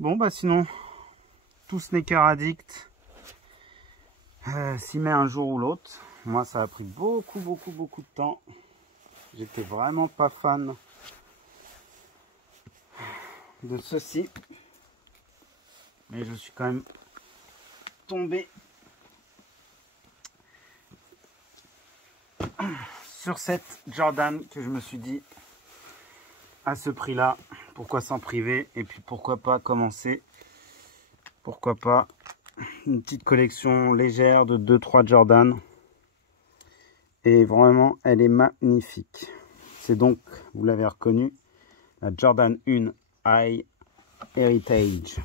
Bon, bah sinon, tout sneaker addict s'y met un jour ou l'autre. Moi, ça a pris beaucoup de temps. J'étais vraiment pas fan de ceci. Mais je suis quand même tombé sur cette Jordan que je me suis dit, à ce prix-là, pourquoi s'en priver? Et puis pourquoi pas commencer? Pourquoi pas une petite collection légère de 2-3 Jordan. Et vraiment, elle est magnifique. C'est donc, vous l'avez reconnu, la Jordan 1 High Heritage.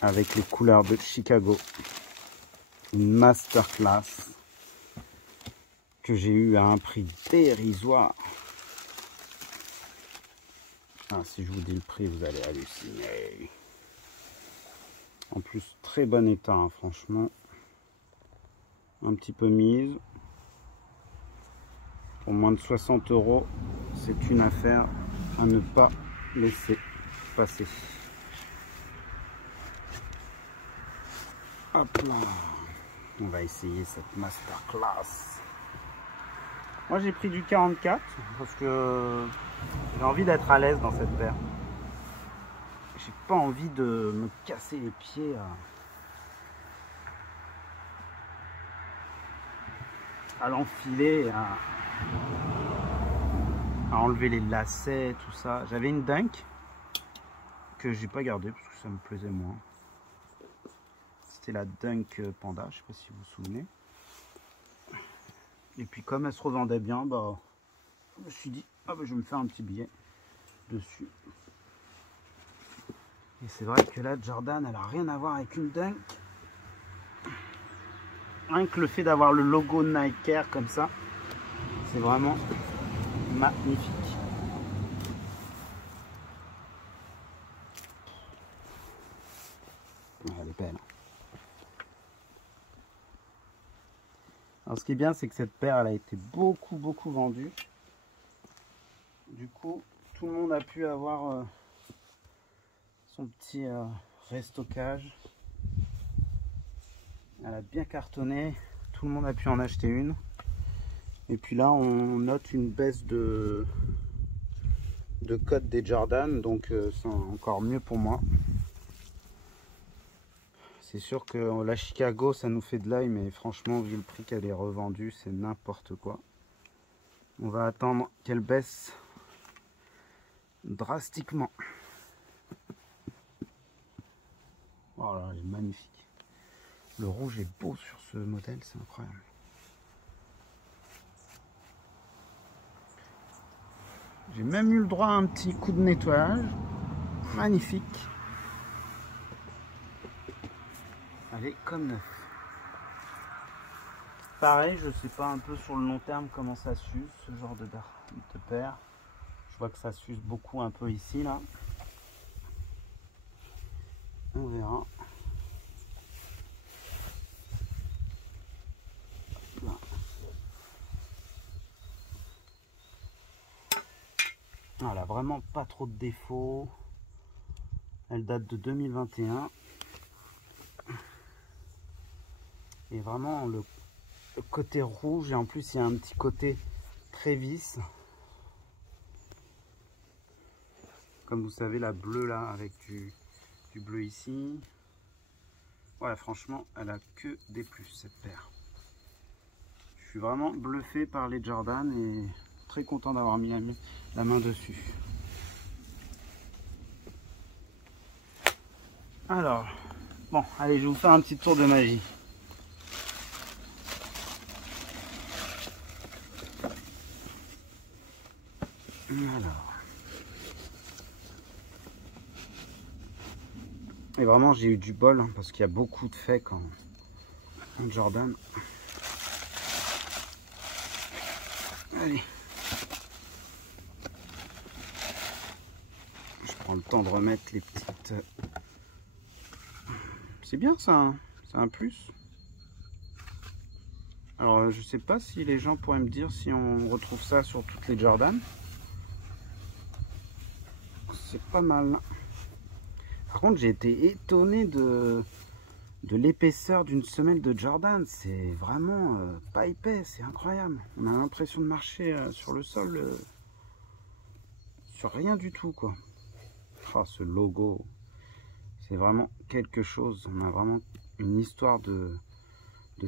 Avec les couleurs de Chicago. Une masterclass que j'ai eu à un prix dérisoire. Ah, si je vous dis le prix, vous allez halluciner. En plus, très bon état, hein, franchement. Un petit peu mise. Pour moins de 60 €, c'est une affaire à ne pas laisser passer. Hop là. On va essayer cette masterclass. Moi, j'ai pris du 44 parce que j'ai envie d'être à l'aise dans cette paire. J'ai pas envie de me casser les pieds à l'enfiler, à enlever les lacets, tout ça. J'avais une Dunk que j'ai pas gardée parce que ça me plaisait moins. C'était la Dunk Panda, je sais pas si vous vous souvenez. Et puis comme elle se revendait bien, bah, je me suis dit, ah bah, je vais me faire un petit billet dessus. Et c'est vrai que là, Jordan, elle a rien à voir avec une Dunk. Rien que le fait d'avoir le logo Nike Air comme ça, c'est vraiment magnifique. Elle est belle. Alors ce qui est bien, c'est que cette paire, elle a été beaucoup vendue. Du coup, tout le monde a pu avoir son petit restockage. Elle a bien cartonné. Tout le monde a pu en acheter une. Et puis là, on note une baisse de code des Jordan. Donc c'est encore mieux pour moi. C'est sûr que la Chicago, ça nous fait de l'œil, mais franchement, vu le prix qu'elle est revendue, c'est n'importe quoi. On va attendre qu'elle baisse drastiquement. Oh là, elle est magnifique. Le rouge est beau sur ce modèle, c'est incroyable. J'ai même eu le droit à un petit coup de nettoyage. Magnifique. Elle est comme neuf. Pareil, je sais pas un peu sur le long terme comment ça s'use, ce genre de paire. Je vois que ça s'use beaucoup un peu ici, là. On verra. Là. Elle a vraiment pas trop de défauts. Elle date de 2021. Et vraiment le côté rouge, et en plus il y a un petit côté Travis. Comme vous savez, la bleue là avec du bleu ici. Ouais, franchement, elle a que des plus cette paire. Je suis vraiment bluffé par les Jordan et très content d'avoir mis la main dessus. Alors, bon, allez, je vais vous faire un petit tour de magie. Alors. Et vraiment, j'ai eu du bol hein, parce qu'il y a beaucoup de fakes en Jordan. Allez. Je prends le temps de remettre les petites... C'est bien ça, hein, c'est un plus. Alors, je sais pas si les gens pourraient me dire si on retrouve ça sur toutes les Jordan. C'est pas mal. Par contre, j'ai été étonné de l'épaisseur d'une semelle de Jordan. C'est vraiment pas épais, c'est incroyable. On a l'impression de marcher sur le sol, sur rien du tout, quoi. Oh, ce logo, c'est vraiment quelque chose. On a vraiment une histoire de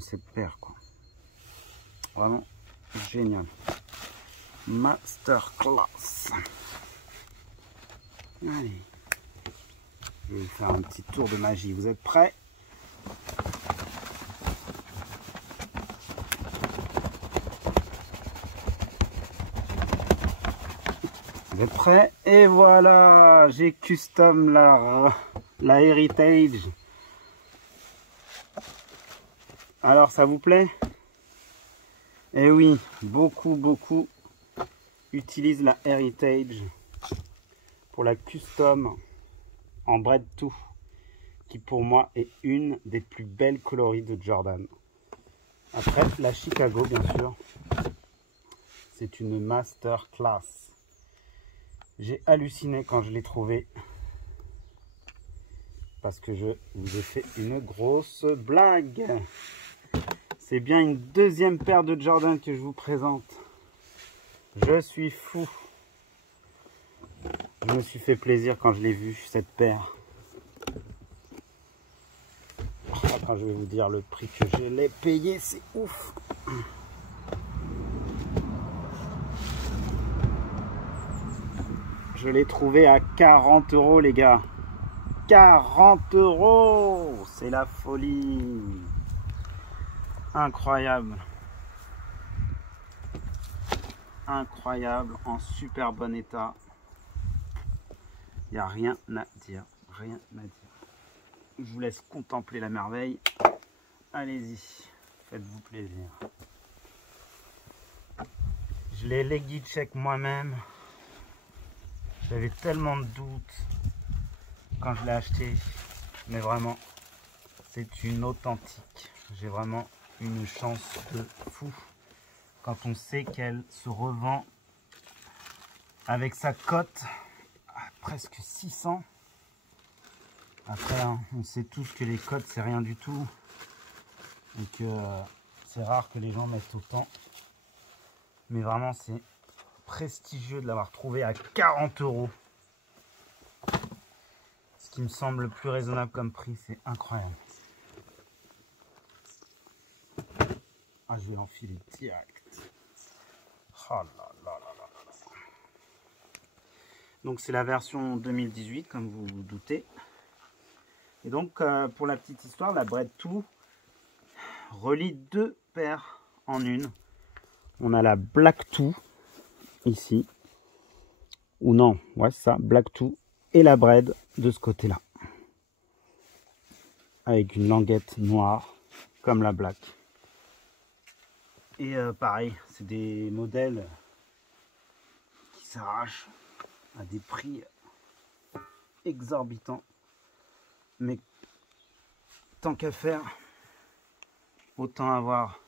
cette paire, quoi. Vraiment génial. Masterclass. Allez. Je vais vous faire un petit tour de magie. Vous êtes prêts? Vous êtes prêts? Et voilà, j'ai custom la Heritage. Alors, ça vous plaît? Eh oui, beaucoup utilisent la Heritage pour la custom en Bread 2, qui pour moi est une des plus belles coloris de Jordan. Après, la Chicago, bien sûr, c'est une masterclass. J'ai halluciné quand je l'ai trouvée, parce que je vous ai fait une grosse blague. C'est bien une deuxième paire de Jordan que je vous présente. Je suis fou. Je me suis fait plaisir quand je l'ai vue, cette paire. Quand je vais vous dire le prix que je l'ai payé, c'est ouf. Je l'ai trouvé à 40 €, les gars. 40 €, c'est la folie. Incroyable. Incroyable, en super bon état. Il n'y a rien à dire. Rien à dire. Je vous laisse contempler la merveille. Allez-y, faites-vous plaisir. Je l'ai leggy check moi-même. J'avais tellement de doutes quand je l'ai acheté, mais vraiment, c'est une authentique. J'ai vraiment une chance de fou quand on sait qu'elle se revend avec sa cote à presque 600. Après, hein, on sait tous que les cotes, c'est rien du tout et que c'est rare que les gens mettent autant. Mais vraiment, c'est prestigieux de l'avoir trouvé à 40 €. Ce qui me semble le plus raisonnable comme prix, c'est incroyable. Ah, je vais l'enfiler direct. Oh là là là là là. Donc c'est la version 2018, comme vous vous doutez. Et donc pour la petite histoire, la Bread 2 relie deux paires en une. On a la Black 2 ici, ou non, ouais c'est ça, Black 2, et la Bread de ce côté-là, avec une languette noire comme la Black. Et pareil, c'est des modèles qui s'arrachent à des prix exorbitants. Mais tant qu'à faire, autant avoir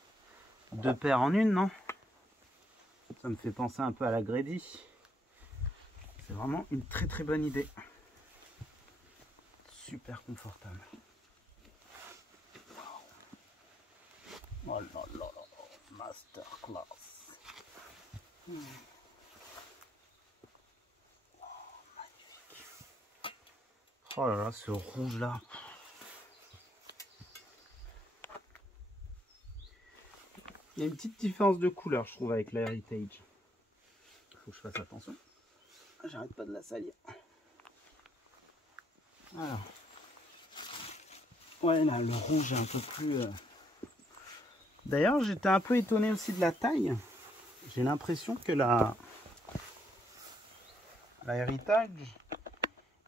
deux paires en une, non? Ça me fait penser un peu à la Grady. C'est vraiment une très bonne idée. Super confortable. Oh là là là, masterclass. Oh, magnifique. Oh là là, ce rouge là. Il y a une petite différence de couleur, je trouve, avec la Heritage. Faut que je fasse attention. J'arrête pas de la salir. Alors. Ouais, là, le rouge est un peu plus... D'ailleurs, j'étais un peu étonné aussi de la taille. J'ai l'impression que la Heritage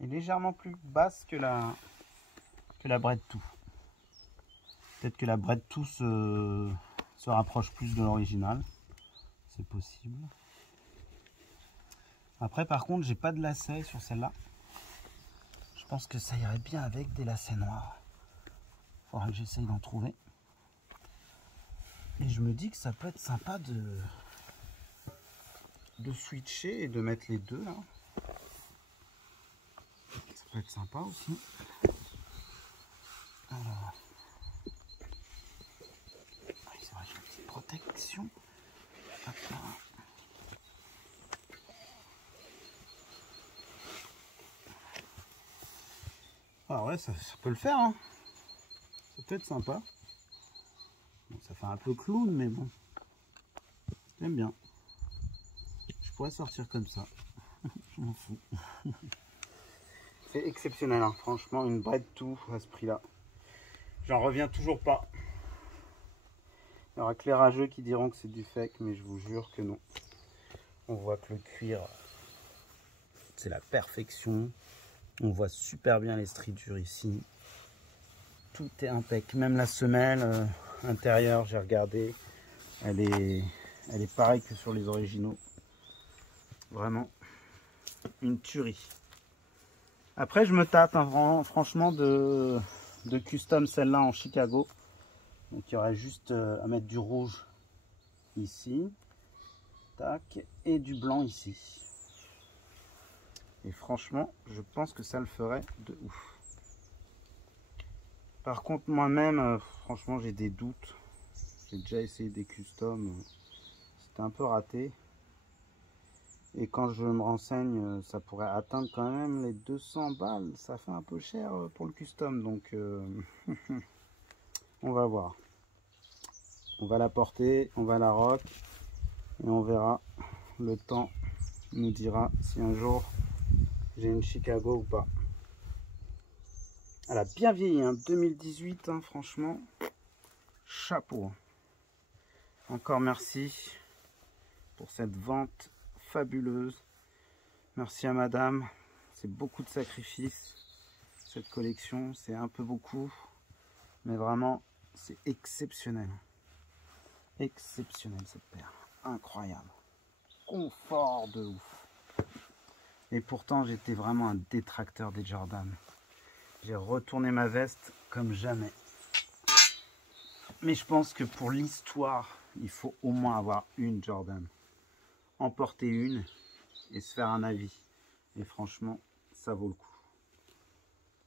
est légèrement plus basse que la Bread 2. Peut-être que la Bread 2 se rapproche plus de l'original. C'est possible. Après, par contre, j'ai pas de lacets sur celle-là. Je pense que ça irait bien avec des lacets noirs. Faudra que j'essaye d'en trouver. Et je me dis que ça peut être sympa de switcher et de mettre les deux là. peut être sympa aussi. Alors, c'est vrai, j'ai une petite protection. Hop là. Ah ouais, ça peut le faire, hein. Ça peut être sympa. Bon, ça fait un peu clown, mais bon. J'aime bien. Je pourrais sortir comme ça. Je m'en fous. C'est exceptionnel, hein. Franchement, une Bred 2 à ce prix-là. J'en reviens toujours pas. Il y aura que les rageux qui diront que c'est du fake, mais je vous jure que non. On voit que le cuir, c'est la perfection. On voit super bien les stridures ici. Tout est impec. Même la semelle intérieure, j'ai regardé. Elle est pareille que sur les originaux. Vraiment une tuerie. Après, je me tâte, hein, franchement, de custom celle-là en Chicago. Donc, il y aurait juste à mettre du rouge ici. Tac. Et du blanc ici. Et franchement, je pense que ça le ferait de ouf. Par contre, moi-même, franchement, j'ai des doutes. J'ai déjà essayé des customs. C'était un peu raté. Et quand je me renseigne, ça pourrait atteindre quand même les 200 balles. Ça fait un peu cher pour le custom. Donc, on va voir. On va la porter, on va la rock. Et on verra. Le temps nous dira si un jour j'ai une Chicago ou pas. Elle a bien vieilli, hein, 2018, hein, franchement. Chapeau. Encore merci pour cette vente fabuleuse. Merci à madame. C'est beaucoup de sacrifices. Cette collection, c'est un peu beaucoup. Mais vraiment, c'est exceptionnel. Exceptionnel cette paire. Incroyable. Confort de ouf. Et pourtant, j'étais vraiment un détracteur des Jordan. J'ai retourné ma veste comme jamais. Mais je pense que pour l'histoire, il faut au moins avoir une Jordan. En porter une et se faire un avis. Et franchement, ça vaut le coup.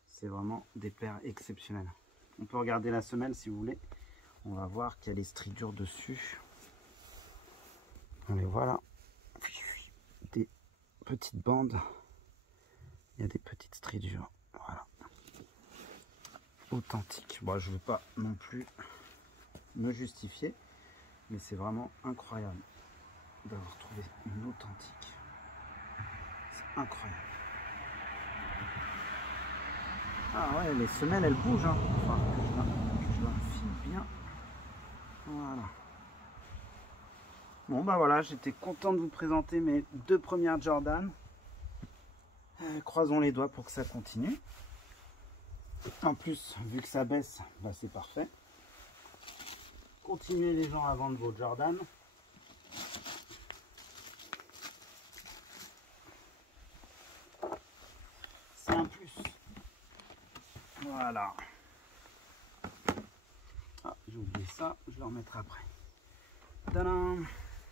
C'est vraiment des paires exceptionnelles. On peut regarder la semelle si vous voulez. On va voir qu'il y a les stridures dessus. On les voit là. Des petites bandes. Il y a des petites stridures. Voilà. Authentique. Bon, je ne veux pas non plus me justifier. Mais c'est vraiment incroyable d'avoir trouvé une authentique. C'est incroyable. Ah ouais, les semelles elles bougent. Hein. Enfin, que je l'enfile bien. Voilà. Bon bah voilà, j'étais content de vous présenter mes deux premières Jordan. Croisons les doigts pour que ça continue. En plus, vu que ça baisse, bah c'est parfait. Continuez les gens à vendre vos Jordan. C'est un plus. Voilà. Ah, j'ai oublié ça, je le remettrai après. Tadam!